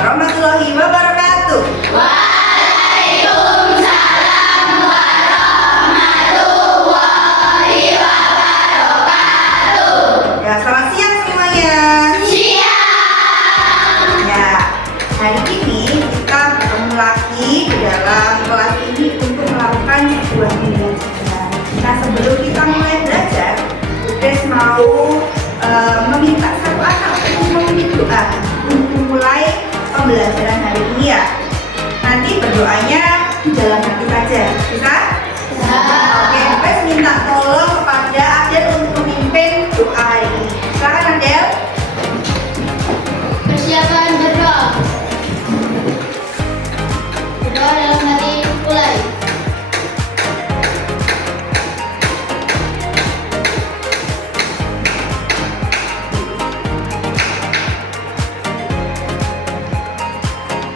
warahmatullahi wabarakatuh. Waalaikumsalam warahmatullahi wabarakatuh. Ya, selamat siang semuanya. Siang. Ya, hari ini kita bertemu lagi di dalam kelas ini untuk melakukan sebuah pembelajaran. Nah, sebelum kita mulai belajar, Bukdes mau meminta satu anak untuk memimpin doa untuk mulai pembelajaran hari ini ya. Nanti berdoanya di dalam hati saja, bisa? Oke, Bukdes minta tolong kepada Adel untuk memimpin doa hari ini. Silakan Adel. Persiapan berdoa. Berdoa dalam hati mulai.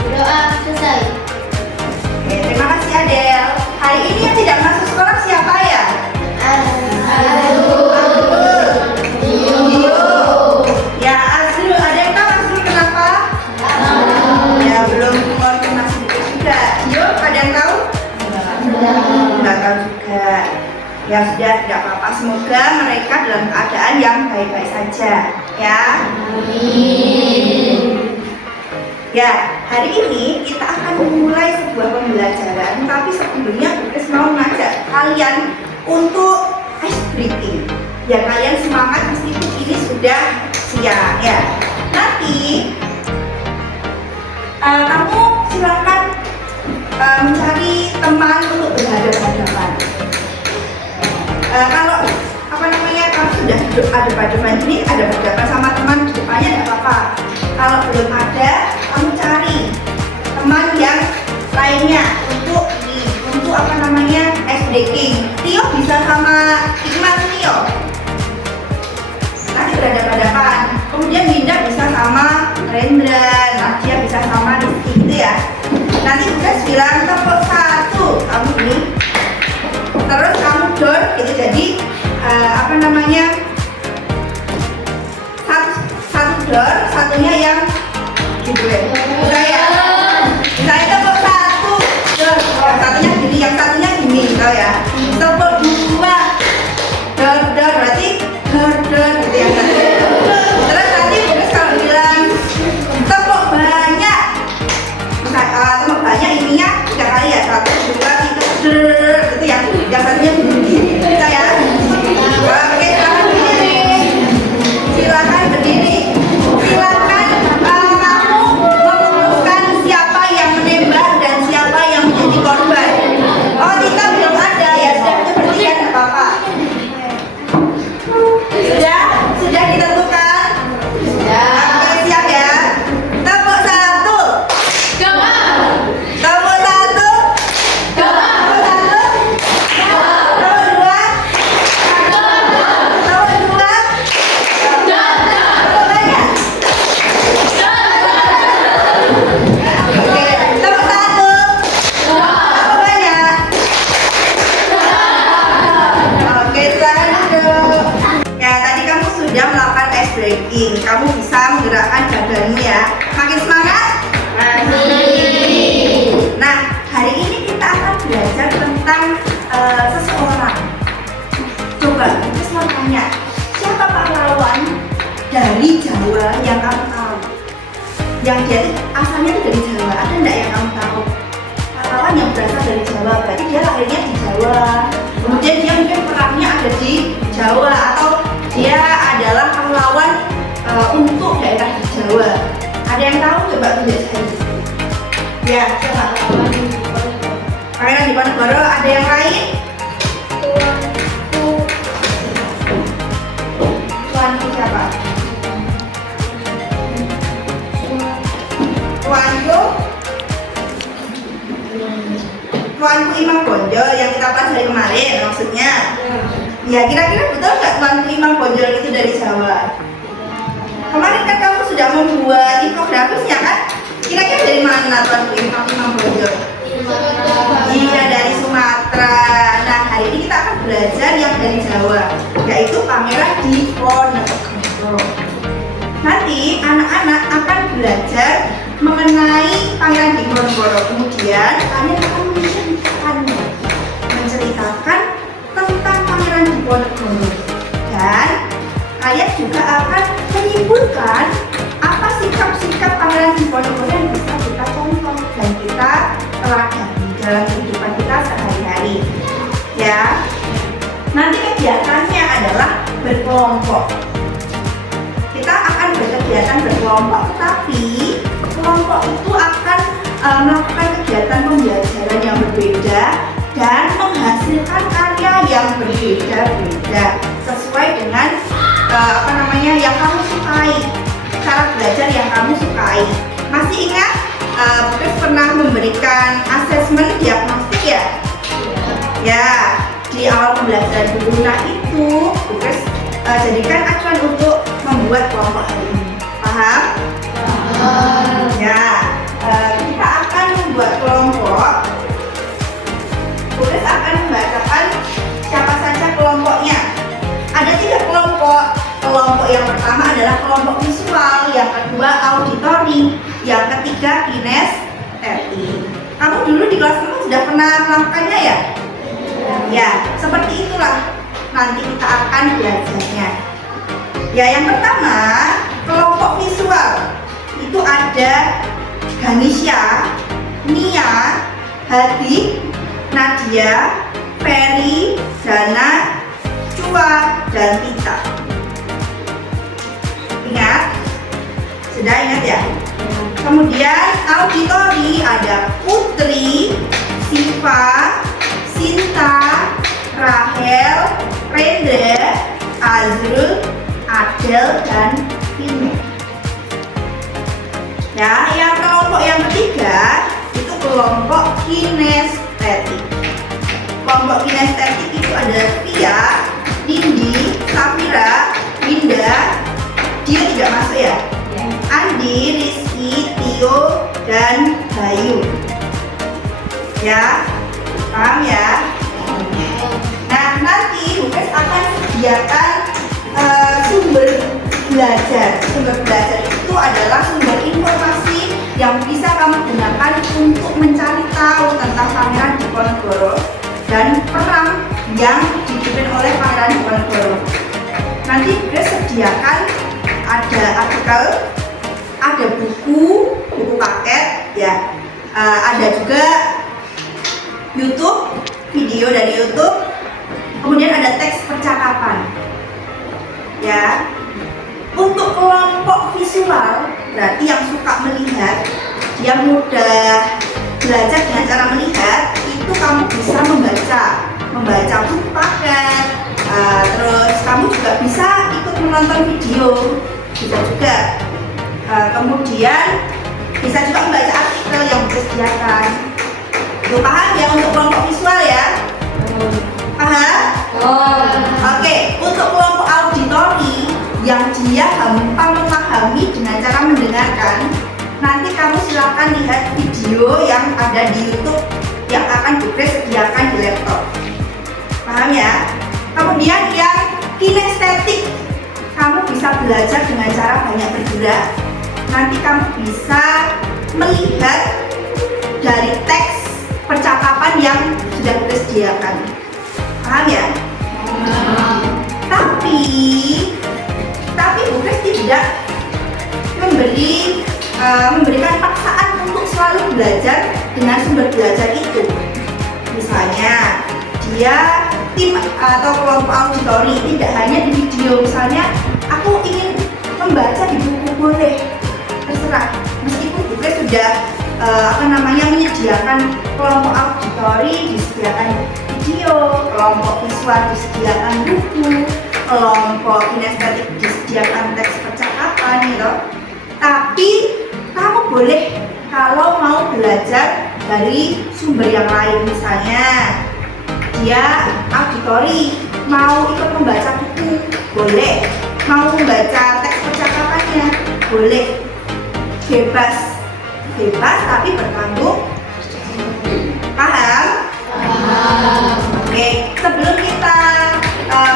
Berdoa selesai. Oke, terima kasih Adel. Hari ini yang tidak masuk sekolah siapa ya? Azrul. Ya, Azrul. Ada yang tahu Azrul kenapa? Ya, belum konfirmasi juga. Yuk, ada yang tahu? Nggak tahu juga. Ya sudah, tidak apa-apa. Semoga mereka dalam keadaan yang baik-baik saja. Ya. Ya, hari ini kita akan memulai sebuah pembelajaran, tapi sebelumnya Bukdes mau mengajak kalian untuk ice breathing. Ya, kalian semangat meskipun ini sudah siang ya. Nanti kamu silakan mencari teman untuk berhadapan-hadapan. Kalau kamu sudah duduk ada depan ini, ada berhadapan sama teman di depannya, tidak apa-apa. Kalau belum ada, kamu cari teman yang lainnya untuk ice breaking. Tio bisa sama Iqmal Tio, nanti berhadapan-hadapan. Kemudian Dinda bisa sama Rendra, Nadia bisa sama Rizky gitu ya. Nanti Bukdes bilang tepuk satu, kamu ini, terus kamu dor gitu. Jadi satu dor, satunya yang gitu ya. Udah ya. Misalnya tepuk satu dor, yang satunya gini, yang satunya gini, tau ya. Tepuk dua dor berarti dor gitu ya. Terus nanti Bukdes kalau bilang tepuk banyak, tepuk banyak ininya 3 kali ya, 1, 2, 3 dor gitu ya. Yang satunya gini, bisa ya. Oke, silakan berdiri. Silakan berdiri. Silakan kamu memutuskan siapa yang menembak dan siapa yang menjadi korban. Oh, Tita belum ada ya, sudah itu berdiri kan apa-apa. Sudah ditentukan? Oke, siap ya. Tepuk satu. Tepuk satu. Tepuk satu. Tepuk dua. Tepuk dua. Tepuk banyak. Oke, tepuk satu. Tepuk banyak. Oke, silakan duduk. Ya, tadi kamu sudah melakukan ice breaking. Kamu bisa menggerakkan badanmu ya. Makin semangat? Nah, hari ini kita akan belajar tentang seseorang. Coba, kita mau tanya, siapa pahlawan dari Jawa yang kamu tahu? Yang dia asalnya itu dari Jawa, ada enggak yang kamu tahu? Pahlawan yang berasal dari Jawa, berarti dia lahirnya di Jawa. Kemudian dia mungkin perangnya ada di Jawa, atau dia adalah pahlawan untuk daerah di Jawa. Ada yang tahu? Coba tunjuk saya. Ya, coba. Pangeran Diponegoro, ada yang lain? Tuanku siapa? Tuanku Imam Bonjol yang kita pelajari kemarin maksudnya. Ya, kira-kira betul nggak Tuanku Imam Bonjol itu dari Jawa? Kemarin kan kamu sudah membuat infografisnya kan? Kira-kira dari mana Tuanku Imam Bonjol? Iya, dari Sumatera. Nah, hari ini kita akan belajar yang dari Jawa, yaitu Pangeran Diponegoro. Nanti anak-anak akan belajar mengenai Pangeran Diponegoro. Kemudian kalian akan menceritakan tentang Pangeran Diponegoro, dan kalian juga akan menyimpulkan apa sikap-sikap Pangeran Diponegoro yang bisa kita contoh dan kita teladani dalam kehidupan kita sehari-hari. Ya, nanti kegiatannya adalah berkelompok. Kita akan berkegiatan berkelompok, tetapi kelompok itu akan melakukan kegiatan pembelajaran yang berbeda dan menghasilkan karya yang berbeda-beda sesuai dengan yang kamu sukai, cara belajar yang kamu sukai. Masih ingat Bukes pernah memberikan asesmen diagnostik ya? Ya, di awal pembelajaran dulu. Nah itu Bukes jadikan acuan untuk membuat kelompok hari ini. Paham? Ya, kita akan membuat kelompok. Bukes akan membacakan siapa saja kelompoknya. Ada 3 kelompok. Kelompok yang pertama adalah kelompok visual, yang kedua auditori, yang ketiga kinestetik. Kamu dulu di kelas 6 sudah pernah melakukannya ya? Ya, seperti itulah nanti kita akan belajarnya. Ya, yang pertama kelompok visual itu ada Ganesha, Nia, Hadi, Nadia, Ferry, Dana, Chua, dan Tita. Ingat? Sudah ingat ya? Kemudian auditori ada Putri, Siva, Sinta, Rahel, Rendra, Azrul, Adel, dan Ine. Ya, yang kelompok yang ketiga itu kelompok kinestetik. Kelompok kinestetik itu ada Tia, Nindi, Safira, Winda, dia tidak masuk ya? Andi, Rizky, Tio, dan Bayu. Ya, paham ya? Nah, nanti Bukes akan sediakan sumber belajar. Sumber belajar itu adalah sumber informasi yang bisa kamu gunakan untuk mencari tahu tentang Pangeran Diponegoro dan perang yang dipimpin oleh Pangeran Diponegoro. Nanti Bukes sediakan ada artikel, ada buku paket ya, ada juga YouTube, video dari YouTube, kemudian ada teks percakapan ya. Untuk kelompok visual berarti yang suka melihat, dia mudah belajar dengan cara melihat, itu kamu bisa membaca buku paket, terus kamu juga bisa ikut menonton video, bisa juga. Kemudian bisa juga membaca artikel yang disediakan. Itu paham ya untuk kelompok visual ya? Paham? Oke, untuk kelompok auditori yang dia gampang memahami dengan cara mendengarkan, nanti kamu silakan lihat video yang ada di YouTube yang akan Bukes sediakan di laptop. Paham ya? Kemudian yang kinestetik, kamu bisa belajar dengan cara banyak bergerak. Nanti kamu bisa melihat dari teks percakapan yang sudah Bukes sediakan. Paham ya? Tapi Bukes tidak memberikan paksaan untuk selalu belajar dengan sumber belajar itu. Misalnya dia tim atau kelompok auditori tidak hanya di video, misalnya aku ingin membaca di buku, boleh, terserah. Meskipun Bukes sudah menyediakan kelompok auditori, disediakan video, kelompok visual disediakan buku, kelompok kinestetik disediakan teks percakapan gitu. Tapi kamu boleh kalau mau belajar dari sumber yang lain, misalnya dia auditori mau ikut membaca buku, boleh. Mau membaca teks percakapannya, boleh. Bebas tapi bertanggung. Paham? Oke, sebelum kita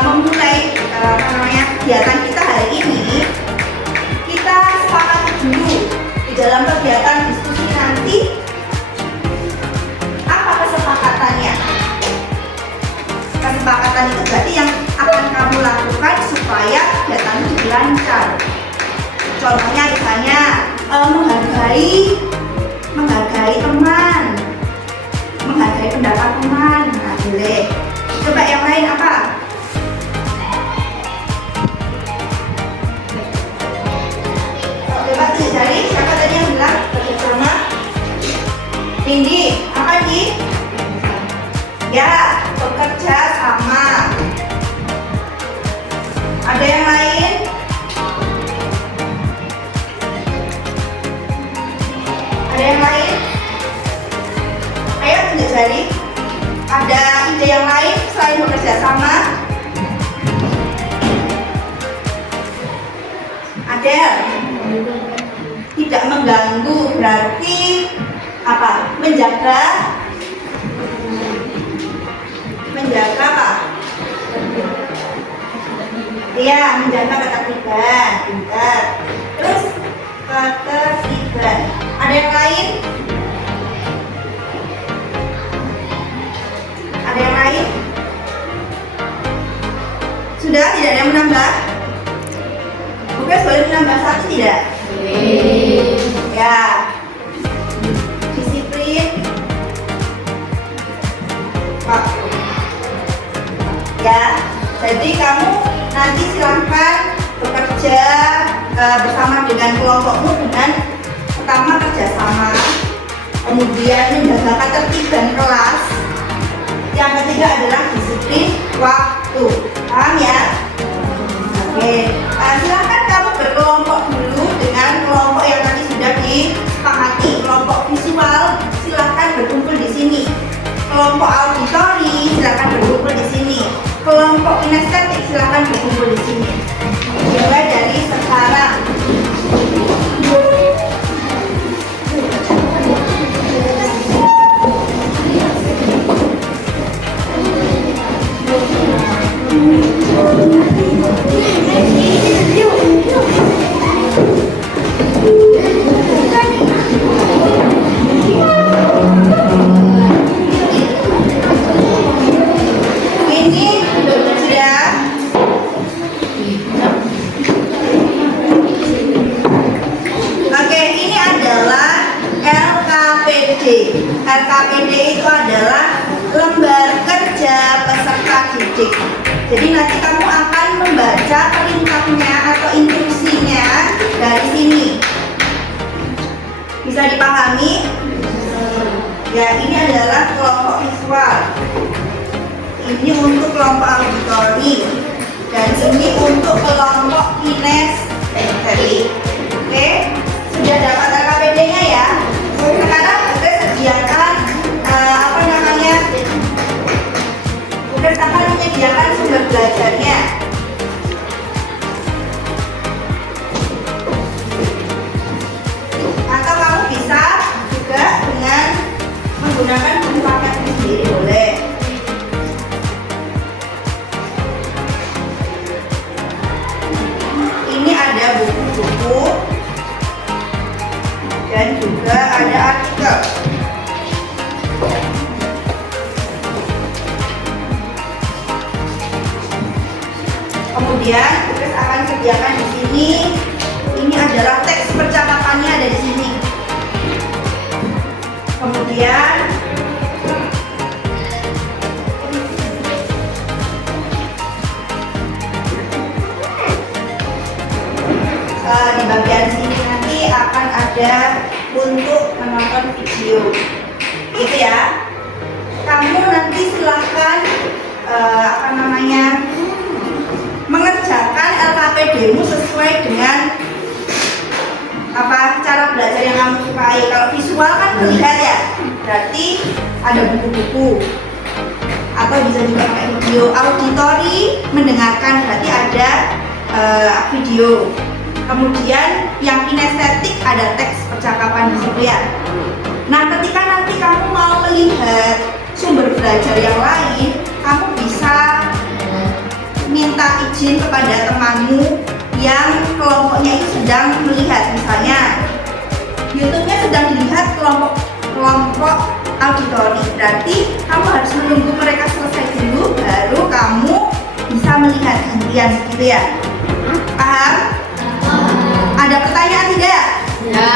memulai kegiatan kita hari ini, kita sepakat dulu di dalam kegiatan kesepakatan itu berarti yang akan kamu lakukan supaya kegiatan itu lancar. Contohnya misalnya menghargai teman, menghargai pendapat teman. Nah, boleh. Coba yang lain apa? Coba tunjuk jari. Siapa tadi yang bilang bekerjasama? Tinggi. Apa Di? Ya, bekerja sama. Ada yang lain? Ada yang lain? Ayo tunjuk jari. Ada ide yang lain selain bekerja sama? Ada. Tidak mengganggu berarti apa? Menjaga apa? Iya, menjaga ketertiban. Pintar. Terus ketertiban. Ada yang lain? Ada yang lain? Sudah, tidak ada yang menambah? Bukan boleh menambah satu tidak? Ya. Disiplin. Waktu. Ya, jadi kamu nanti silahkan bekerja bersama dengan kelompokmu dengan pertama kerjasama, kemudian menjaga ketertiban kelas, yang ketiga adalah disiplin waktu. Paham ya? Oke, silahkan kamu berkelompok dulu dengan kelompok yang tadi sudah disepakati. Kelompok visual silahkan berkumpul di sini. Kelompok auditori silahkan berkumpul di sini. Kelompok kinestetik silahkan berkumpul di sini. Mulai dari sekarang. LKPD itu adalah lembar kerja peserta didik. Jadi nanti kamu akan membaca perintahnya atau instruksinya dari sini. Bisa dipahami? Ya, ini adalah kelompok visual. Ini untuk kelompok auditori dan ini untuk kelompok kinestetik. Oke, sudah dapat LKPD-nya ya. Sekarang kita sediakan kita akan menyediakan sumber belajarnya. Atau kamu bisa juga dengan menggunakan buku paket sendiri boleh. Ini ada buku-buku dan juga ada artikel. Kemudian tugas akan sediakan di sini. Ini adalah teks percakapannya ada di sini. Kemudian di bagian sini nanti akan ada untuk menonton video. Gitu ya. Kamu nanti silahkan mengerjakan LKPD-mu sesuai dengan cara belajar yang kamu sukai. Kalau visual kan terlihat ya, berarti ada buku-buku atau bisa juga pakai video. Auditori mendengarkan berarti ada video. Kemudian yang kinestetik ada teks percakapan di situ ya. Nah, ketika nanti kamu mau melihat sumber belajar yang lain, kamu bisa minta izin kepada temanmu yang kelompoknya itu sedang melihat. Misalnya YouTube-nya sedang dilihat kelompok auditori, berarti kamu harus menunggu mereka selesai dulu baru kamu melihat gantian gitu ya. Paham? Ada pertanyaan tidak? Ya.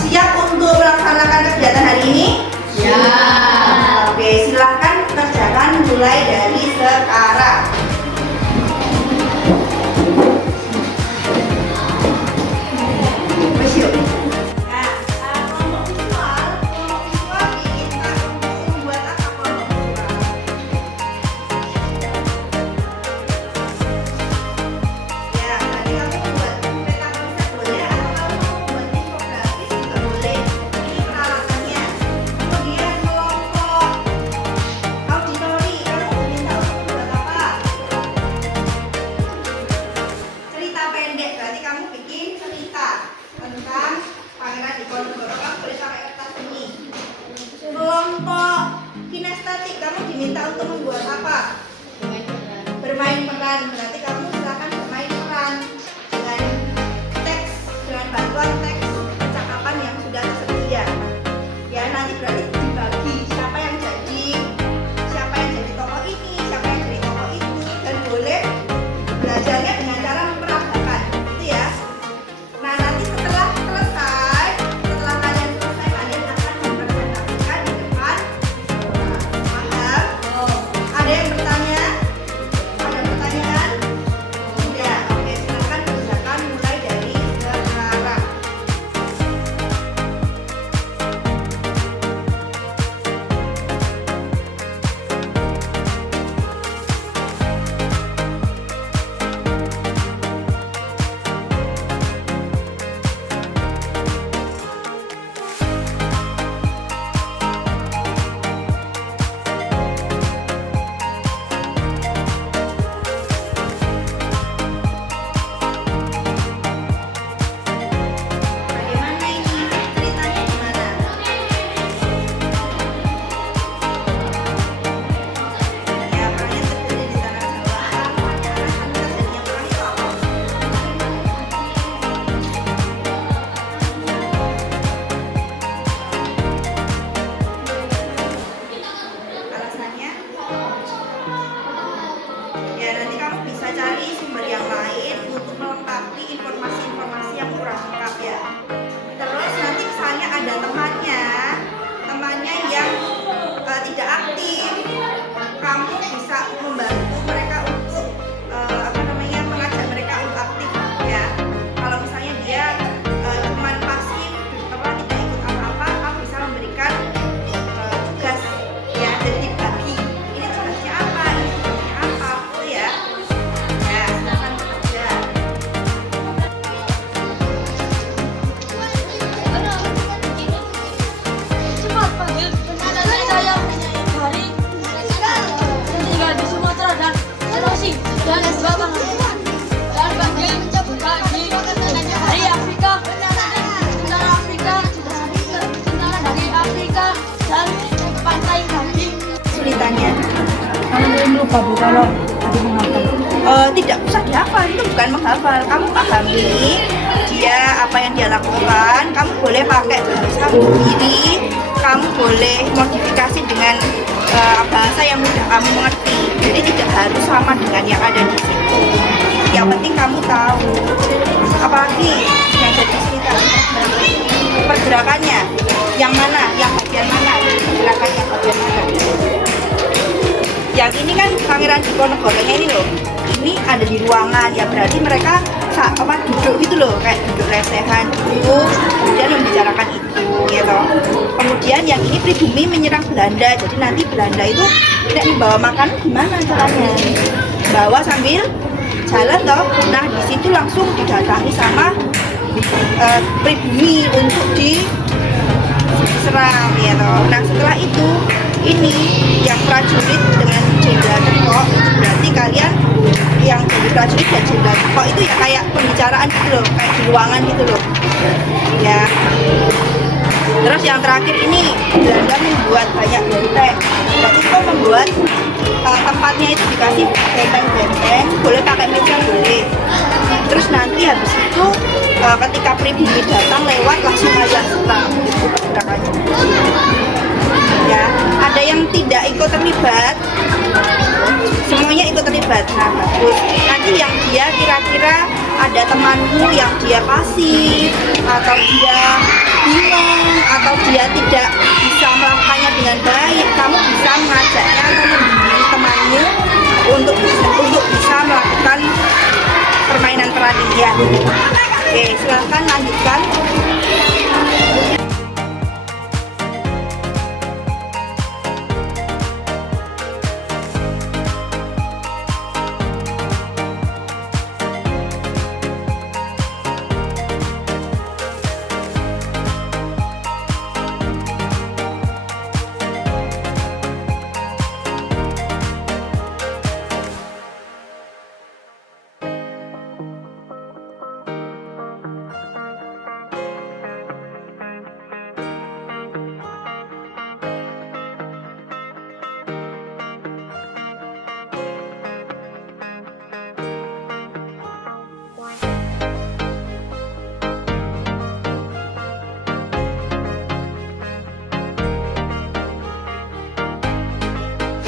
Siap untuk melaksanakan kegiatan hari ini? Ya. Oke, silahkan kerjakan mulai dari sekarang. Wes yuk. Nah, kelompok visual diminta untuk membuat apa kelompok visual? Ya, tadi kamu buat peta konsep boleh atau kamu mau buat infografis juga boleh. Ini peralatannya. Kemudian kelompok auditori, kamu diminta untuk membuat apa? Cerita pendek, berarti kamu bikin cerita tentang Pangeran Diponegoro. Kamu boleh pakai kertas ini. Kelompok kinestetik, kamu diminta untuk membuat apa? Bermain peran, berarti kamu silakan bermain peran dengan teks, dengan bantuan teks percakapan yang sudah tersedia. Ya, nanti berarti dibagi siapa yang jadi tokoh ini, siapa yang jadi tokoh itu, dan boleh belajarnya dengan cara memperagakan, gitu ya. Nah, nanti setelah kalian selesai, kalian akan mempresentasikan di depan sekolah. Paham? Ada yang bertanya? Ada pertanyaan? Tidak. Oke, silakan kerjakan mulai dari sekarang. Bagaimana ini? Ceritanya gimana? Ya, perannya terdiri di tanah Jawa. Alasan terjadinya perang itu apa? Alasannya? Ya, nanti kamu bisa cari sumber yang lain untuk melengkapi informasi-informasi yang kurang lengkap ya. Terus nanti misalnya ada temannya yang tidak aktif, kamu bisa membantu mereka untuk mengajak mereka untuk aktif ya. Kalau misalnya dia cuman pasif, tidak ikut apa-apa, kamu bisa memberikan tugas ya, jadi dibagi. Ini tugasnya apa, ini tugasnya apa, gitu ya. Ya, silakan bekerja. Cepat panggil saya dari tinggal di Sumatera dan Sulawesi dan juga dan panggil dari Afrika, tentara Afrika, tentara dari Afrika dan pantai dari Ceritanya Kamu lupa Bu kalau tadi menghafal. tidak usah dihafal, itu bukan menghafal. Kamu pahami dia apa yang dia lakukan. Kamu boleh pakai bahasa sendiri, kamu boleh modifikasi dengan bahasa yang mudah kamu mengerti. Jadi tidak harus sama dengan yang ada di situ. Yang penting kamu tahu. Apalagi yang jadi cerita pergerakannya, yang mana, yang bagian mana, pergerakan yang bagian mana. Yang ini kan Pangeran Diponegoronya ini loh. Ini ada di ruangan ya, berarti mereka duduk gitu loh, kayak duduk lesehan gitu, kemudian membicarakan itu gitu. Kemudian yang ini pribumi menyerang Belanda, jadi nanti Belanda itu tidak membawa makanan, gimana caranya? Bawa sambil jalan toh. Nah, di situ langsung didatangi sama pribumi untuk diserang ya toh. Nah, setelah itu ini yang prajurit dengan jenderal teko, berarti kalian yang jadi prajurit dan jenderal teko itu ya kayak pembicaraan gitu loh, kayak di ruangan gitu loh ya. Terus yang terakhir ini Belanda membuat banyak benteng, berarti kok membuat tempatnya itu dikasih benteng-benteng, boleh pakai meja boleh. Terus nanti habis itu ketika pribumi datang lewat langsung aja serang gitu pergerakannya ya. Ada yang tidak ikut terlibat, semuanya ikut terlibat. Nah, bagus. Nanti yang dia kira-kira ada temanmu yang dia pasif atau dia bingung atau dia tidak bisa melakukannya dengan baik, kamu bisa mengajaknya atau membimbing temanmu untuk bisa melakukan permainan peralihan. Oke, silahkan lanjutkan.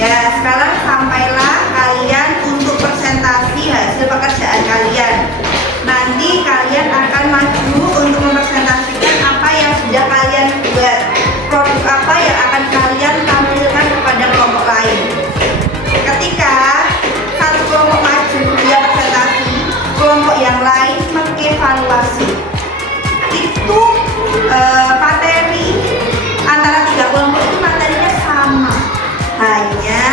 Ya, sekarang sampailah kalian untuk presentasi hasil pekerjaan kalian. Nanti kalian akan maju untuk mempresentasikan apa yang sudah kalian buat, produk apa yang akan kalian tampilkan kepada kelompok lain. Ketika satu kelompok maju dia presentasi, kelompok yang lain mengevaluasi. Itu materi antara tiga kelompok itu materinya sama. Hanya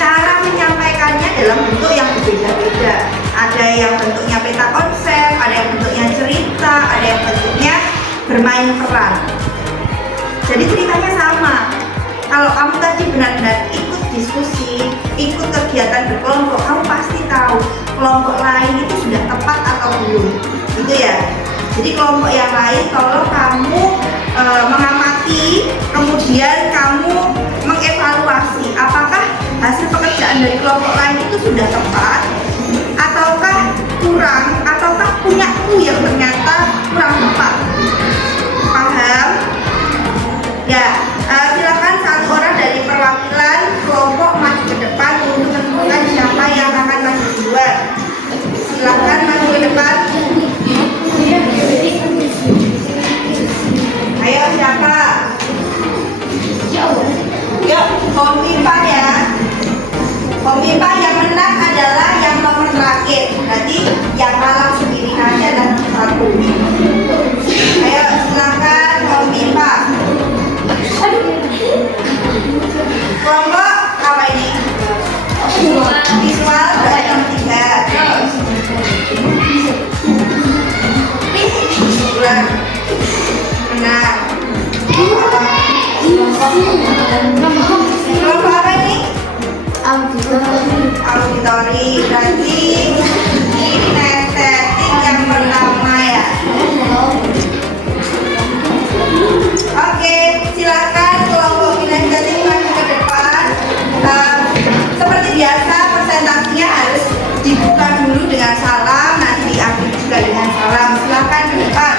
cara menyampaikannya dalam bentuk yang berbeda-beda. Ada yang bentuknya peta konsep, ada yang bentuknya cerita, ada yang bentuknya bermain peran. Jadi ceritanya sama. Kalau kamu tadi benar-benar ikut diskusi, ikut kegiatan berkelompok, kamu pasti tahu kelompok lain itu sudah tepat atau belum, gitu ya. Jadi kelompok yang lain, tolong kamu mengamati, kemudian kamu mengevaluasi apakah hasil pekerjaan dari kelompok lain itu sudah tepat ataukah kurang, ataukah punyaku yang ternyata kurang tepat. Paham? Ya, silakan satu orang dari perwakilan kelompok maju ke depan untuk menentukan siapa yang akan maju duluan. Silakan maju ke depan. Ayo, siapa? Yuk, Komipa ya. Komipa yang menang adalah yang nomor terakhir. Berarti yang kalah sendiri aja dan satu. Ayo, silakan Komipa. Kelompok apa ini? Visual berarti nomor 3. Benar. Kelompok apa ini? Auditori. Berarti kinestetik yang pertama ya. Oke, silakan kelompok kinestetik maju ke depan. Seperti biasa presentasinya harus dibuka dulu dengan salam, nanti diakhiri juga dengan salam. Silakan ke depan.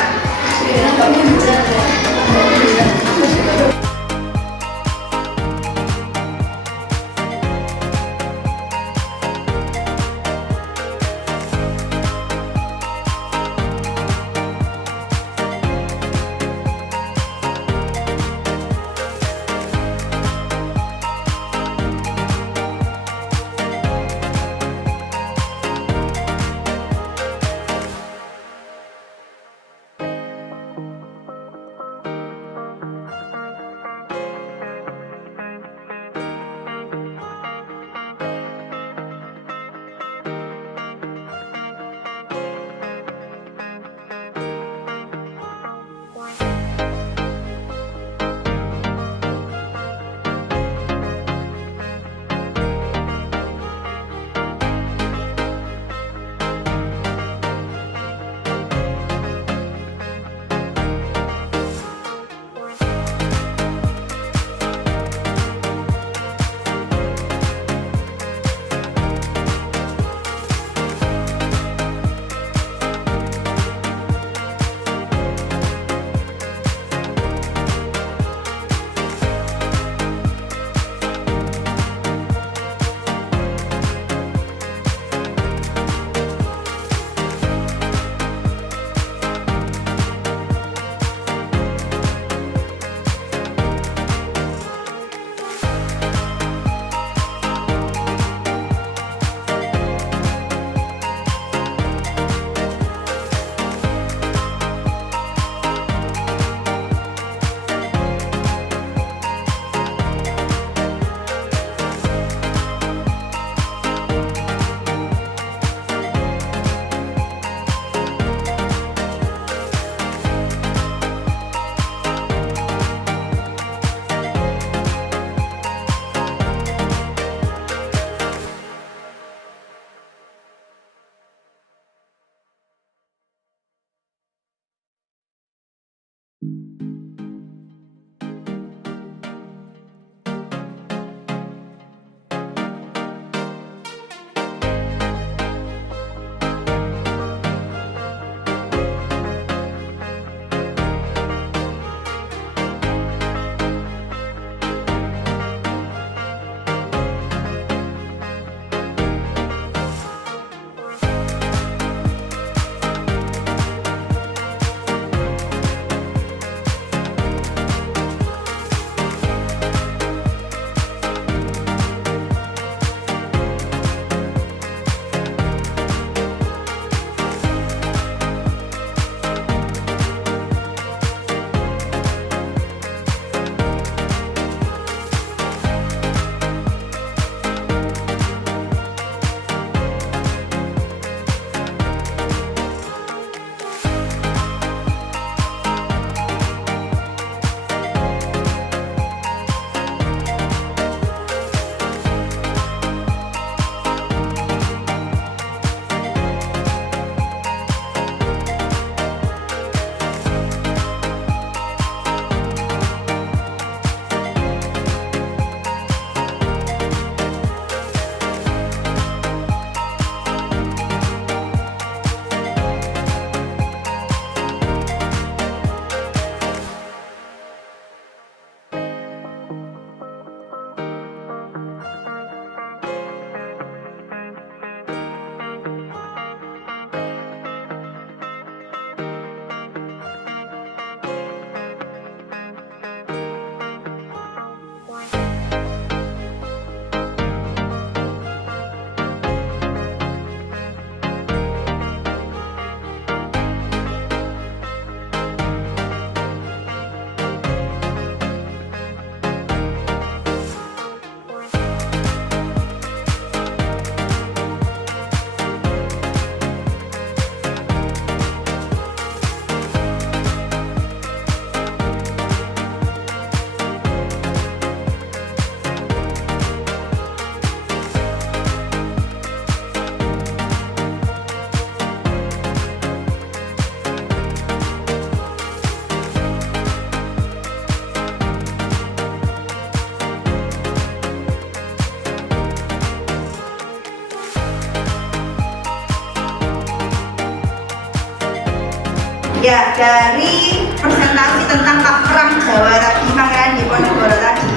Ya, dari presentasi tentang perang Jawa tadi, Pangeran Diponegoro tadi,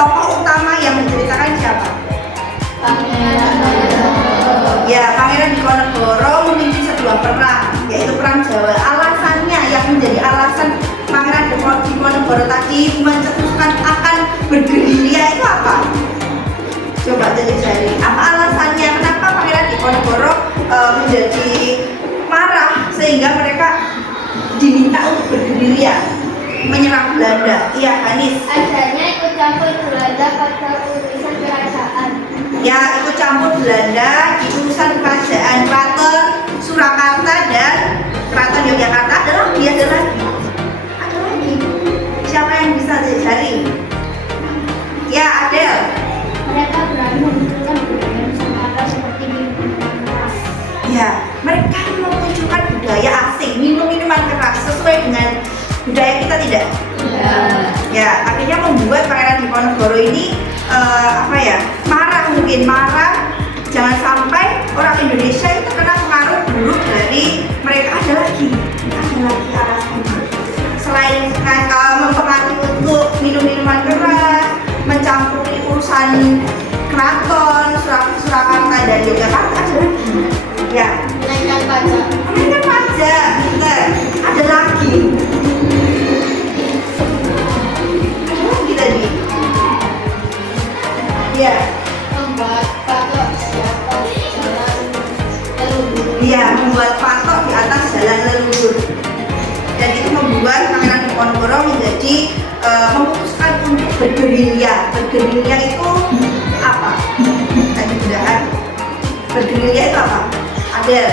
tokoh utama yang menceritakan siapa? Ya, Pangeran Diponegoro memimpin sebuah perang, yaitu perang Jawa. Alasannya yang menjadi alasan Pangeran Diponegoro tadi mencetuskan akan bergerilya itu apa? Coba cari apa alasannya, kenapa Pangeran Diponegoro menjadi marah sehingga mereka diminta untuk bergerilya menyerang Belanda? Iya, Anis. Adanya ikut campur Belanda pada urusan kerajaan. Ya, ikut campur Belanda di urusan kerajaan Keraton Surakarta dan Keraton Yogyakarta. Ada lagi. Siapa yang bisa cari? Ya, Adel. Mereka berani memunculkan budaya Nusantara seperti minuman keras. Ya, mereka memunculkan budaya asing, minum-minuman keras sesuai dengan budaya kita tidak? Ya, akhirnya membuat Pangeran Diponegoro ini marah. Jangan sampai orang Indonesia itu kena pengaruh buruk dari mereka. Ada lagi alasannya. Selain mempengaruhi untuk minum-minuman keras, mencampuri urusan keraton Surakarta dan Yogyakarta, ada lagi. Ya, Menaikkan pajak. Bener. Ada lagi tadi. Ya, Membuat patok siapa jalan leluhur. dia membuat patok di atas jalan leluhur, dan itu membuat Pangeran Diponegoro menjadi memutuskan untuk bergerilya. Bergerilya itu apa? Tadi sudah kan? Bergerilya itu apa? Ada.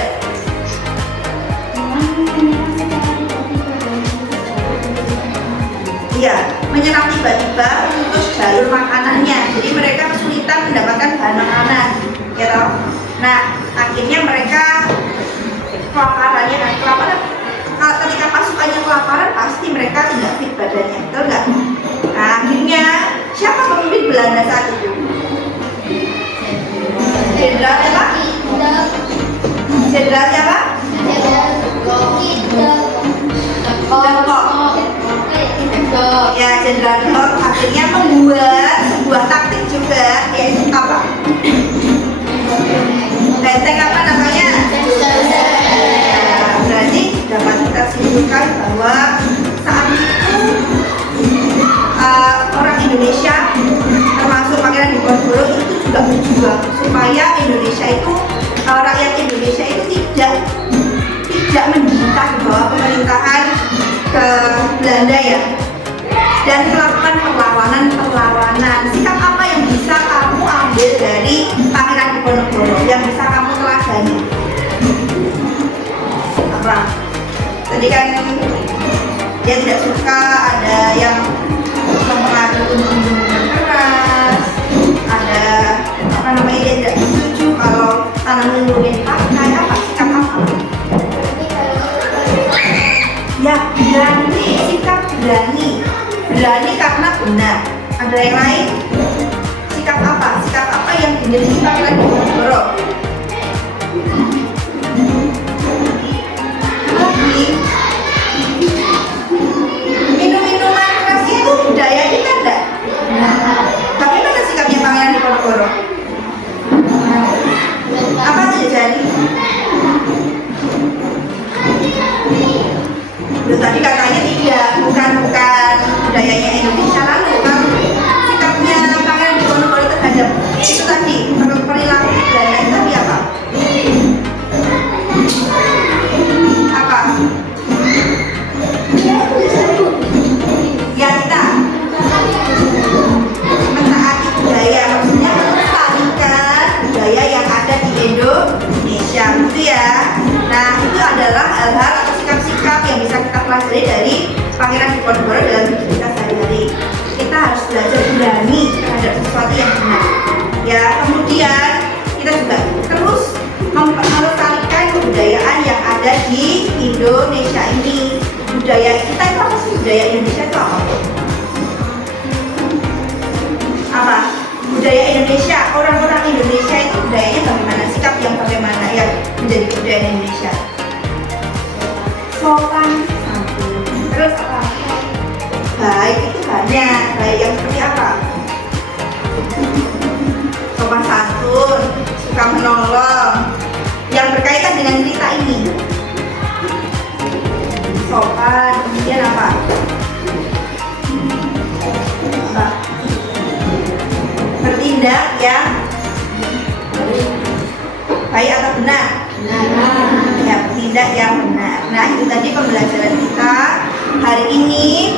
Iya, menyerang tiba-tiba memutus jalur makanannya. Jadi mereka kesulitan mendapatkan bahan makanan, ya toh? Nah, akhirnya mereka kelaparan. Ketika pasukannya kelaparan, pasti mereka tidak fit badannya, betul nggak? Nah, akhirnya siapa pemimpin Belanda saat itu? Jenderal siapa? Jenderal siapa? Ya, Jenderal de Hock akhirnya membuat sebuah taktik juga, yaitu apa? Benteng apa namanya? Berarti dapat kita simpulkan bahwa saat itu orang Indonesia termasuk Pangeran Diponegoro itu juga berjuang supaya Indonesia itu, rakyat Indonesia itu tidak menderita di bawah pemerintahan ke Belanda ya, dan melakukan perlawanan. Sikap apa yang bisa kamu ambil dari Pangeran Diponegoro, yang bisa kamu teladani? Apa? Tadi kan dia tidak suka ada yang mempengaruhi untuk minuman keras, ada dia tidak setuju kalau tanah leluhurnya dipakai. Apa? Sikap apa? Ya, berani. Sikap berani karena benar. Ada yang lain? Sikap apa yang dimiliki Pangeran Diponegoro? Lagi, minum-minuman keras itu budaya kita enggak? Bagaimana sikapnya Pangeran Diponegoro? Apa saja jadi? Tadi katanya tidak, bukan budayanya Indonesia. Lalu kalau sikapnya Pangeran Diponegoro terhadap itu tadi, perilaku Belanda itu tadi apa? Ya, kita mentaati budaya, maksudnya melestarikan budaya yang ada di Indonesia, gitu ya. Nah, itu adalah hal-hal atau sikap-sikap yang bisa kita pelajari dari Pangeran Diponegoro dalam hidup kita sehari-hari. Kita harus belajar berani terhadap sesuatu yang benar. Ya, kemudian kita juga terus melestarikan kebudayaan yang ada di Indonesia ini. Budaya kita itu apa sih? Budaya Indonesia itu apa? Apa? Budaya Indonesia, orang-orang Indonesia itu budayanya bagaimana? Sikap yang bagaimana yang menjadi budaya Indonesia? Baik itu banyak. Baik yang seperti apa? Sopan santun, suka menolong. Yang berkaitan dengan cerita ini. Sopan, kemudian apa? Apa? Bertindak yang baik atau benar? Ya, bertindak yang benar. Nah, itu tadi pembelajaran kita hari ini.